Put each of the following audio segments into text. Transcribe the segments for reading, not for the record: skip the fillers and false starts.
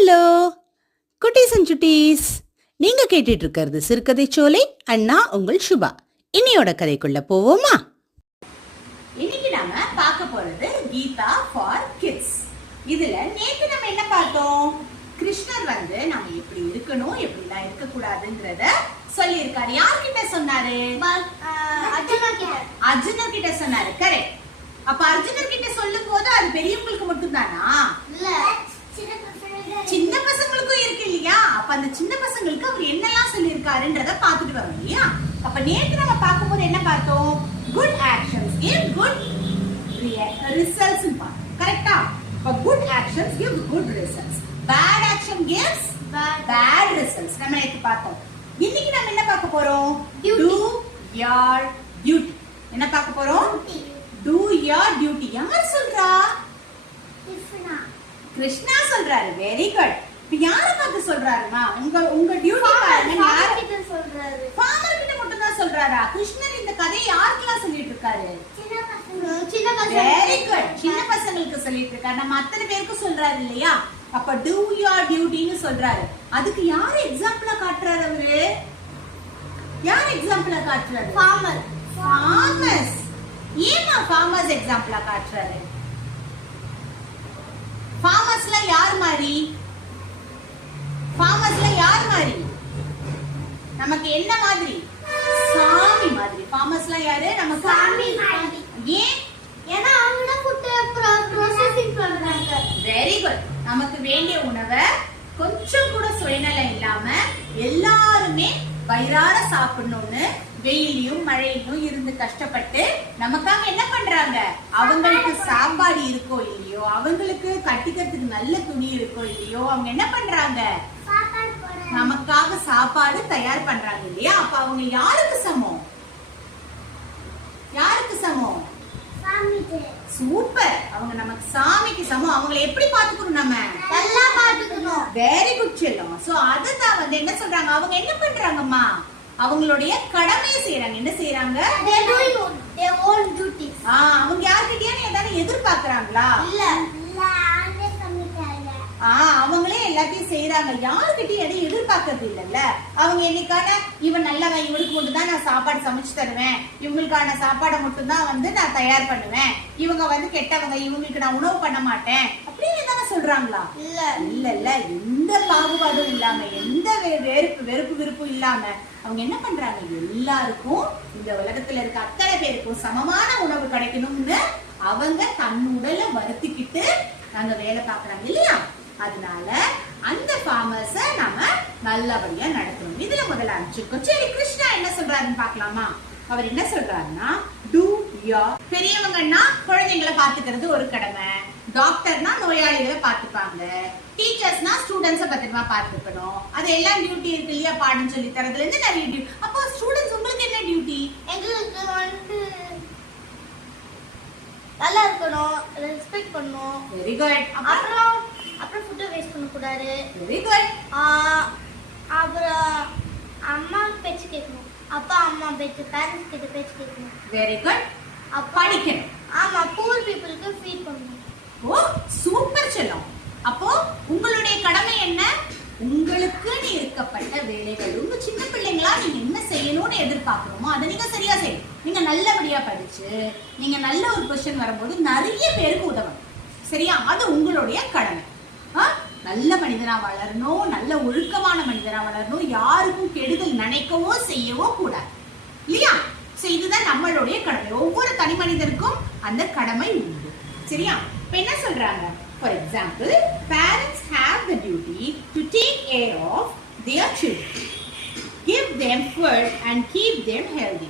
Hello குட்டீஸ் and சுட்டீஸ், நீங்க கேட்டுட்டு இருக்கிறது சிறுகதை சோலை. அண்ணா உங்கள் சுபா. இன்னையோட கதைக்குள்ள போவோமா? இன்னைக்கு நாம பார்க்க போறது கீதா ஃபார் கிட்ஸ். இதுல நேத்து நம்ம என்ன பார்த்தோம்? கிருஷ்ணர் நம்ம எப்படி இருக்கணும், எப்படிலாம் இருக்க கூடாதுங்கறத சொல்லி இருக்காரு. யார்கிட்ட சொன்னாரு? அர்ஜுனர் கிட்ட சொன்னாரு. கரெக்ட். அப்ப அர்ஜுனர் கிட்ட சொல்லும் போது அது பெரியவங்களுக்கு மட்டும் தானா? இல்ல, சின்ன பசங்களுக்கும் இருக்கு இல்லையா? அப்ப அந்த சின்ன பசங்களுக்கு அவர் என்னெல்லாம் சொல்லி இருக்காருன்றத பாத்துட்டு வரோம் இல்லையா? அப்ப நேத்து நம்ம பார்க்கும்போது என்ன பார்த்தோம்? Good actions give good results ன்னு பார்த்தோம். கரெக்ட்டா? அப்ப good actions give good results, bad action gives bad results. நம்ம நேத்து பார்த்தோம். இன்னைக்கு நம்ம என்ன பார்க்க போறோம்? do your duty. என்ன பார்க்க போறோம்? do your duty. யார் சொல்றா? கிருஷ்ணா சொல்றாரு. Very good. இப்ப யார பார்த்து சொல்றாருமா? உங்க டியூட்டி பாருங்க. யார் கிட்ட சொல்றாரு? ஃபாதர் கிட்ட மட்டும் தான் சொல்றாரா? கிருஷ்ணர் இந்த கதையை யாருக்கெல்லாம் சொல்லிட்டு இருக்காரு? சின்ன பசங்க. Very good. சின்ன பசங்களுக்கு சொல்லிட்டு இருக்காரு. நம்ம அத்தனை பேருக்கு சொல்றாரு இல்லையா? அப்ப do your duty ன்னு சொல்றாரு. அதுக்கு யார் எக்ஸாம்பிளா காட்டுறாரு அவரு? யார் எக்ஸாம்பிளா காட்டுறாரு? farmers. ஏமா farmers எக்ஸாம்பிளா காட்டுறாரு? ஃபார்மர்ஸ்ல யார் மாதிரி? நமக்கு என்ன மாதிரி? சாமி மாதிரி. ஃபார்மர்ஸ்ல யாரு? நம்ம சாமி. ஏன்? ஏன்னா அவங்க ஃபுட் ப்ராசஸிங் பண்றாங்க. Very good. நமக்கு வேண்டிய உணவை கொஞ்சம் கூட சுயநலம் இல்லாம எல்லாருமே வயிறார சாப்பிடணும்னு வெயிலையும் மழையிலும் இருந்து கஷ்டப்பட்டு நமக்காக என்ன பண்றாங்க? அவங்களுக்கு சாப்பாடு இருக்கோ இல்லையோ, அவங்களுக்கு கட்டிக்கிறதுக்கு நல்ல துணி இருக்கோ இல்லையோ, அவங்க என்ன பண்றாங்க? நமக்காக சாப்பாடு தயார் பண்றாங்க இல்லையா? அப்ப அவங்க யாருக்கு சமம்? சூப்பர். அவங்க நமக்கு சாமிக்கு சமம். அவங்களை எப்படி பாத்துக்கணும்? நம்ம நல்லா பாத்துக்கணும். வெரி குட் செல்லம். சோ அதுதான் என்ன சொல்றாங்க? அவங்க என்ன பண்றாங்கம்மா? அவங்களுடைய கடமையை செய்யறாங்க. என்ன செய்யறாங்க? அவங்க யார்கிட்டயே ஏதாவது எதிர்பார்க்கறாங்களா? இல்ல, அவங்களே எல்லாத்தையும் செய்யறாங்க. யாருக்கிட்டையும் எதையும் எதிர்பார்க்கறது இல்லல்ல. அவங்க என்னைக்கான இவன் நல்லவன், இவனுக்கு மட்டும் தான் நான் சாப்பாடு சமைச்சு தருவேன், இவங்களுக்கான சாப்பாடை மட்டும் தான் நான் தயார் பண்ணுவேன், இவங்க கெட்டவங்க, இவங்களுக்கு நான் உணவு பண்ண மாட்டேன் அப்படின்னு தானே சொல்றாங்களா? இல்ல எந்த பாகுபாடும் இல்லாம, எந்த வெறுப்பு விருப்பும் இல்லாம அவங்க என்ன பண்றாங்க? எல்லாருக்கும், இந்த உலகத்துல இருக்க அத்தனை பேருக்கும் சமமான உணவு கிடைக்கணும்னு அவங்க தன் உடலை வருத்திக்கிட்டு நாங்க வேலை பாக்குறாங்க இல்லையா? அதனால அந்த ஃபார்மர்ஸ நாம நல்லபடியா நடத்தணும். இதுல முதல்ல அனுப்பிச்சிருக்கோம். சரி, கிருஷ்ணா என்ன சொல்றாருன்னு பாக்கலாமா? அவர் என்ன சொல்றாருன்னா, do your. பெரியவங்கன்னா குழந்தைங்களை பாத்துக்கிறது ஒரு கடமை, டாக்டர்னா நோயாளிகளை பாத்துப்பாங்க, டீச்சர்ஸ்னா ஸ்டூடெண்ட்ஸ பத்திரமா பாத்துக்கணும். அது எல்லாம் டியூட்டி இருக்கு இல்லையா? பாடம் சொல்லி தரதுல இருந்து நிறைய டியூட்டி. அப்போ ஸ்டூடெண்ட்ஸ் உங்களுக்கு என்ன டியூட்டி? எங்களுக்கு நல்லா இருக்கணும், ரெஸ்பெக்ட் பண்ணணும். Very good. அப்புறம் ஃபுட் வேஸ்ட் பண்ண கூடாது. Very good. அப்புறம் அம்மா பேச்சு கேட்கணும், அப்பா அம்மா பேச்சு, பேரண்ட்ஸ் கிட்ட பேச்சு கேட்கணும். Very good. படிக்கணும். ஆமா, பூர் பீப்புளுக்கு ஃபீட் பண்ணணும். ஓ சூப்பர் செல்லம். அப்போ உங்களுடைய கடமை என்ன? உங்களுக்கு இருக்கப்பட்ட வேலைகள், உங்க சின்ன பிள்ளைங்களா நீங்க என்ன செய்யணும்னு எதிர்பார்க்கணுமோ அதை நீங்க சரியா செய்யணும். நீங்க நல்லபடியா படிச்சு நீங்க நல்ல ஒரு பொசிஷன் வரும்போது நிறைய பேருக்கு உதவணும். சரியா? அது உங்களுடைய கடமை. நல்ல மனிதனா வளரணும், நல்ல ஒழுக்கமான மனிதனா வளரணும், யாருக்கும் கெடுதல் நினைக்கவோ செய்யவோ கூடாது இல்லையா? இதுதான் நம்மளுடைய கடமை. ஒவ்வொரு தனி மனிதருக்கும் அந்த கடமை உண்டு. சரியா? இப்ப என்ன சொல்றாங்க? For example, parents have the duty to take care of their children, give them food and keep them healthy.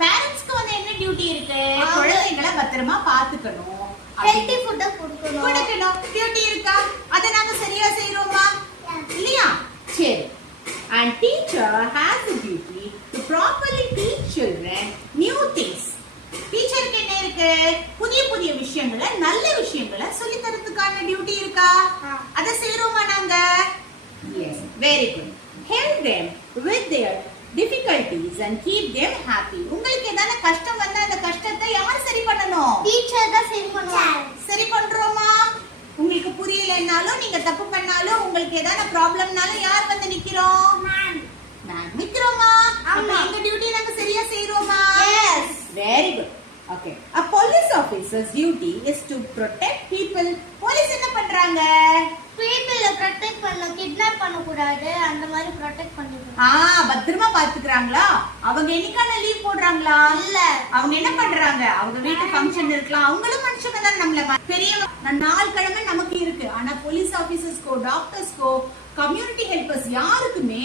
Parentsக்கு என்ன டியூட்டி இருக்கு? குழந்தைகளை பத்திரமா பாத்துக்கணும், ஹெல்தி ஃபுட் கொடுக்கணும். டியூட்டி இருக்கா? அத நாம சரியா செய்றோமா? இல்லையா? சரி. And teacher has the duty to properly teach children new things. டீச்சருக்கு என்ன இருக்கு? புதிய புதிய விஷயங்களை, நல்ல விஷயங்களை சொல்லி தரதுக்கான டியூட்டி இருக்கா? அத செய்றோமா நாங்க? Yes, very good. Help them with their difficulties and keep them happy. உங்களுக்கு ஏதாவது கஷ்டம் வந்தா அந்த கஷ்டத்தை யார் சரி பண்ணணும்? டீச்சர் தான் சரி பண்ணுவாங்க. சரி பண்றோமா? உங்களுக்கு புரியலனாலும், நீங்க தப்பு பண்ணாலும், உங்களுக்கு நம்மளுக்கு ஏதாவது ப்ராப்ளம்னாலும் யார் வந்து நிக்கிறோம்? நான் நிக்கிறோமா? அப்ப எங்க டியூட்டி நாங்க சரியா செய்றோமா? Yes. Very good. Okay. A police officer's duty is to protect people. Police என்ன பண்றாங்க? பீப்பிள ப்ரொடெக்ட் பண்ண, கிட்னாப் பண்ண கூடாது, அந்த மாதிரி ப்ரொடெக்ட் பண்ணிடுறாங்க. பத்திரமா பாத்துக்கறாங்களா? அவங்க என்னைக்கான லீவ் போடுறாங்களா? இல்ல. அவங்க என்ன பண்றாங்க? அவங்க வீட்டு ஃபங்க்ஷன் இருக்கலாம், அவங்களும் மனுஷங்க தான் நம்மள பெரிய நாள் கிழமை நமக்கு இருக்கு. ஆனா போலீஸ் ஆபீசர்ஸ்க்கோ டாக்டர்ஸ்க்கோ கம்யூனிட்டி ஹெல்பர்ஸ் யாருக்குமே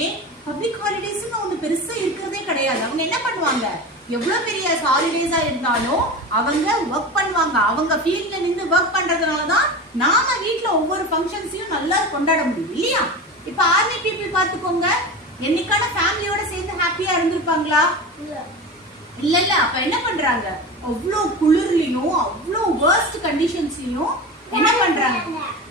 பப்ளிக் ஹாலிடேஸ்னு ஒண்ணு பெருசா இருக்கிறதே கிடையாது. அவங்க என்ன பண்ணுவாங்க? எவ்வளவு பெரிய ஹாலிடேஸா இருந்தாலும் அவங்க ஒர்க் பண்ணுவாங்க. அவங்க ஃபீல்ட்ல நின்று ஒர்க் பண்றதுனாலதான் நாம வீட்ல ஒவ்வொரு ஃபங்க்ஷன்ஸையும் நல்லா கொண்டாட முடியும் இல்லையா? இப்ப ஆர்மி பீப்புள் பாத்துக்கோங்க, என்னைக்கான ஃபேமிலியோட சேர்ந்து ஹாப்பியா இருந்திருப்பாங்களா? இல்ல. அப்ப என்ன பண்றாங்க? அவ்வளவு குளிர்லயும் அவ்வளவு வர்ஸ்ட் கண்டிஷன்ஸ்லயும் என்ன பண்றாங்க?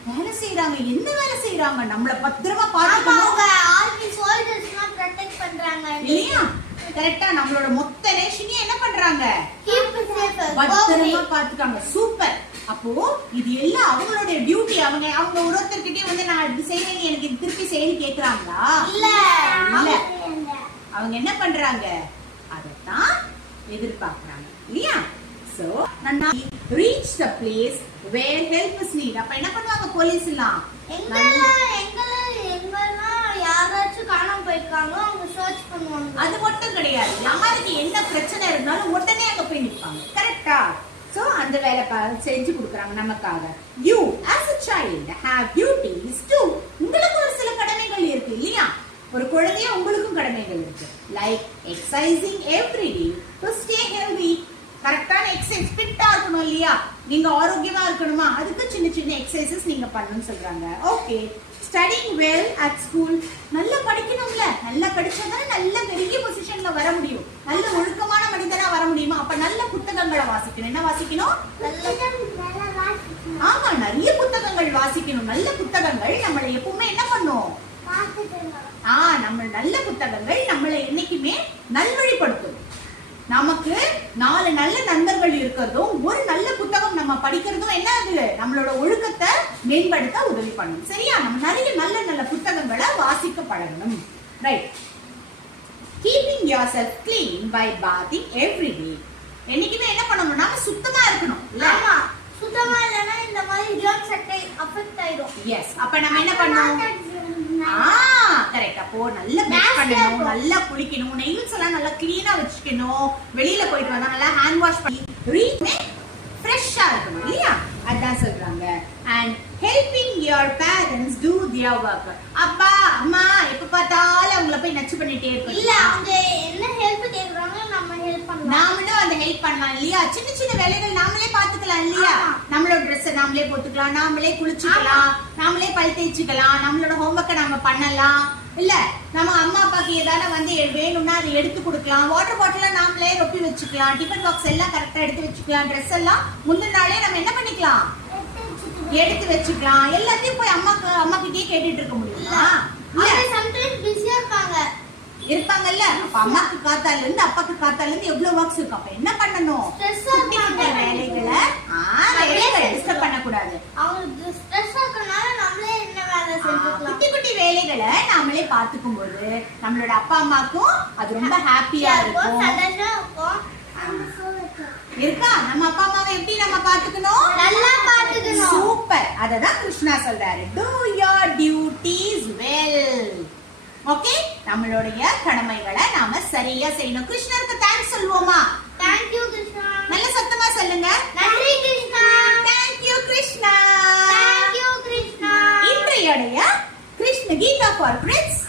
வேலை செய்யறாங்க. என்ன வேலை செய்யறாங்க? நம்மள பத்திரமா பாத்துக்கணும். ஆர்மி சோல்ஜர்ஸ்லாம் ப்ரொடெக்ட் பண்றாங்க இல்லையா? கரெக்டா நம்மளோட மொத்த நேஷனையும் என்ன பண்றாங்க? கீப் சேஃப், பத்திரமா பாத்துக்காங்க. சூப்பர். அப்போ இது எல்லாம் அவங்களோட டியூட்டி. அவங்க ஒருத்தர்கிட்டயே வந்து நான் இப்படி செய்யறேன், எனக்கு இது திருப்பி செய்யணும் கேக்குறாங்களா? இல்ல. அவங்க என்ன பண்றாங்க? அதத்தான் எதிர்பார்க்கறாங்க இல்லையா? So reach the place where help is needed. அப்ப என்ன பண்ணுவாங்க போலீஸ் எல்லாம்? யாராச்சும் காணாம போயிருக்காங்க, அவங்க சர்ச் பண்ணுவாங்க. அது மட்டும் கிடையாது, யாருக்கு என்ன பிரச்சனை இருந்தாலும் உடனே அங்க போய் நிப்பாங்க. கரெக்டா? சோ அந்த வேலை செஞ்சு கொடுக்கறாங்க நமக்காக. You as a child have duties too. உங்களுக்கு ஒரு சில கடமைகள் இருக்கு இல்லையா? ஒரு குழந்தையா உங்களுக்கும் கடமைகள் இருக்கு. Like exercising every day to stay healthy. கரெக்டான எக்ஸசைஸ் ஃபிட்டா இருக்கணும் இல்லையா? நீங்க ஆரோக்கியமா இருக்கணுமா? அதுக்கு சின்ன சின்ன எக்ஸசைசஸ் நீங்க பண்ணணும்னு சொல்றாங்க. Okay. Studying well at school. நல்லா படிக்கணும்ல. நல்லா படிச்சாதானே நல்ல பெரிய பொசிஷன்ல வர முடியும். நல்ல ஒழுக்கமான மனிதனா வர முடியுமா? அப்ப நல்ல புத்தகங்களை வாசிக்கணும். என்ன வாசிக்கணும்? ஆமா, நிறைய புத்தகங்கள் வாசிக்கணும். நல்ல புத்தகங்கள் நம்மளை எப்பவுமே என்ன பண்ணும்? நம்ம நல்ல புத்தகங்கள் நம்மளை என்னைக்குமே நல்வழிப்படுத்தும். நமக்கு 4 நல்ல நண்பர்கள் இருக்கிறதும் ஒரு நல்ல புத்தகம் நம்ம படிக்கிறதும் என்ன ஆகுது? நம்மளோட ஒழுக்கத்தை மேம்படுத்த உதவி பண்ணும். சரியா? நம்ம நிறைய நல்ல நல்ல புத்தகங்களை வாசிக்க பழகணும். Right. Keeping yourself clean by bathing every day. என்னைக்குமே என்ன பண்ணணும்? நாம சுத்தமா இருக்கணும். ஆமா, சுத்தமா இல்லனா இந்த மாதிரி ஜெர்ம்ஸ் அஃபெக்ட் ஆயிடும். எஸ். அப்ப நம்ம என்ன பண்ணணும்? கரெக்ட். அப்போ நல்லா பிரஷ் பண்ணணும், நல்லா குளிக்கணும், நெயில்ஸ் எல்லாம் நல்லா கிளீனா வச்சுக்கணும். வெளியில போயிட்டு வந்தா நல்லா ஹேண்ட் வாஷ் பண்ணி ஃப்ரெஷ்ஷா இருக்கணும் இல்லையா? அதான் சொல்றாங்க. And helping your parents two their work. அப்பா அம்மா எப்ப பார்த்தாலும் அவங்கள போய் நச்சு பண்ணிட்டே இருக்கோம் இல்ல. அவங்க என்ன ஹெல்ப் கேக்குறாங்க, நம்ம ஹெல்ப் பண்ணலாம். நாமளும் அந்த ஹெல்ப் பண்ணலாம் இல்லையா? சின்ன சின்ன வேலைகள் நாமளே பாத்துக்கலாம் இல்லையா? நம்மளோட ட்ரெஸ் நாமளே போட்டுக்கலாம், நாமளே குளிச்சுக்கலாம், நாமளே பல் தேய்ச்சிக்கலாம், நம்மளோட ஹோம்வொர்க்கை நாம பண்ணலாம் இல்ல? நம்ம அம்மா அப்பாக்கு ஏதாவது வந்து வேணும்னா அதை எடுத்து கொடுக்கலாம். வாட்டர் பாட்டில நாமளே ரொப்பி வச்சுக்கலாம். டிஃபன் பாக்ஸ் எல்லாம் கரெக்டா எடுத்து வச்சுக்கலாம். ட்ரெஸ் எல்லாம் முந்தின நாளே நம்ம என்ன பண்ணிக்கலாம்? எடுத்து வச்சுக்கலாம். எல்லாத்தையும் போய் அம்மா கிட்டே கேட்டுட்டு இருக்க முடியுமா? சம்டைம்ஸ் பிஸியா இருப்பாங்கல்ல. அப்ப அம்மாக்கு காத்தால இருந்து அப்பாக்கு காத்தால இருந்து எவ்வளவு ஒர்க்ஸ் இருக்கு. அப்ப என்ன பண்ணணும்? வேலைகளை டிஸ்டர்ப் பண்ண கூடாது. அவங்க ஸ்ட்ரெஸ் ஆக்கறனால நம்மளே என்ன வேலை செஞ்சுக்கலாம். குட்டி குட்டி வேலைகளை நாமளே பாத்துக்கும் போது நம்மளோட அப்பா அம்மாக்கும் அது ரொம்ப ஹாப்பியா இருக்கும், சந்தோஷமா இருக்கும். இருக்கா? நம்ம அப்பா அம்மாவை எப்படி நம்ம பாத்துக்கணும்? நல்லா பாத்துக்கணும். சூப்பர். அததான் கிருஷ்ணா சொல்றாரு. Do your duties well. Okay, நம்மளுடைய கடமைகளை நாம சரியா செய்யணும். கிருஷ்ணருக்கு தேங்க்ஸ் சொல்லுவோமா? Thank you Krishna. நல்ல சத்தமா சொல்லுங்க. நன்றி Krishna. Thank you Krishna. Thank you Krishna. இன்றைய கிருஷ்ண கீதா ஃபார் கிட்ஸ்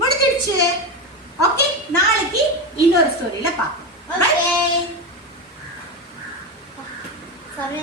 முடிஞ்சிடுச்சு. ஓகே, நாளைக்கு இன்னொரு ஸ்டோரியில பார்க்கலாம். ஓகே. சரி,